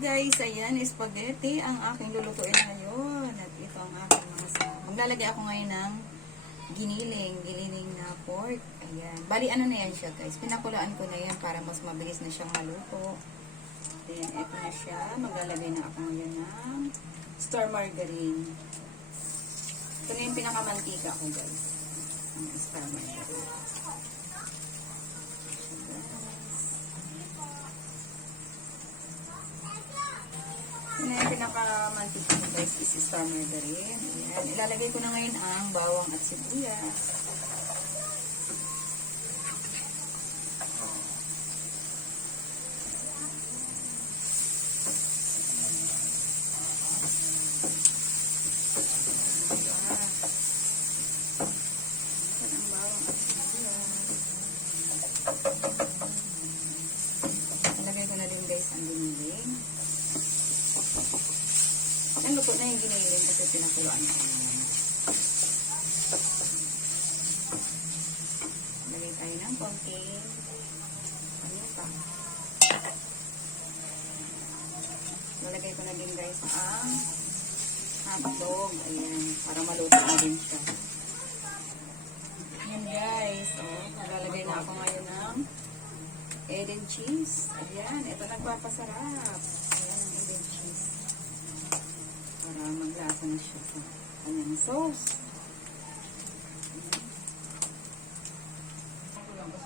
guys, ayan, spaghetti ang aking lulutuin ngayon. At ito ang aking mga maglalagay ako ngayon ng giniling na pork. Ayan. Bali, ano na yan siya guys. Pinakulaan ko na yan para mas mabilis na siyang maluto. Then, ito na siya. Maglalagay na ako ngayon ng star margarine. Ito na yung pinakamantika ko guys. Ang star margarine. Yung pinakamantika ko guys is star margarine. Ayan. Ilalagay ko na ngayon ang bawang at sibuyas. Ilalagay ko na din guys ang giniling. Luto na yung giniling kasi pinakuluan ko naman. Lagay tayo ng konting paminta. Lalagay ko na din guys ang hotdog. Ayan, para maluto na din siya. Ayan guys. Lalagay na ako ngayon ng egg and cheese. Ayan, ito nagpapasarap. Ayan ang egg and cheese. Para maglasa na siya sa kanyang sauce.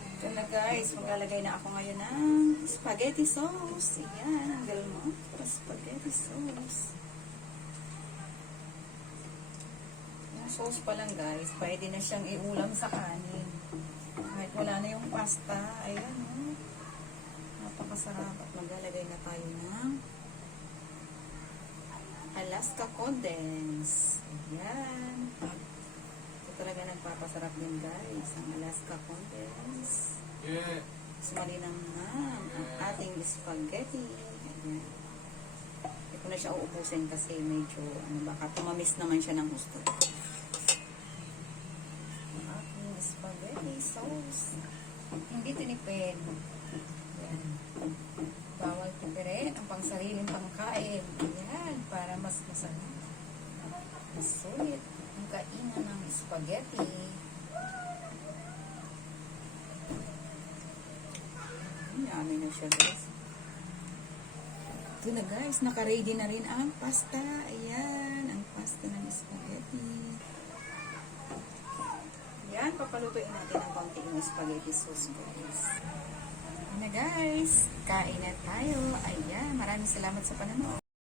Ito na guys, maglalagay na ako ngayon ng spaghetti sauce. Ayan, ang galing mo. Spaghetti sauce. Yung sauce pa lang guys, pwede na siyang iulam sa kanin. Kahit wala na yung pasta. Ayan, napakasarap. At maglalagay na tayo ng Alaska Condense. Ayan. Ito talaga nagpapasarap din guys. Ang Alaska Condense. Yeah. Malinang ang ating spaghetti. Ayan. Hindi ko na siya uubusin kasi medyo baka tumamis naman siya ng gusto. Ang ating spaghetti sauce. Hindi tinipid. Ayan. Bawal tibire ang pangsariling pangkain. Ayan, para mas masarap. Mas sulit ang kainan ng spaghetti. Yummy na siya guys. Ito na guys, naka-ready na rin ang pasta. Ayan, ang pasta ng spaghetti. Ayan, papalutuin natin ang konting spaghetti sauce guys. Na guys, kain na tayo. Ayan, maraming salamat sa panonood.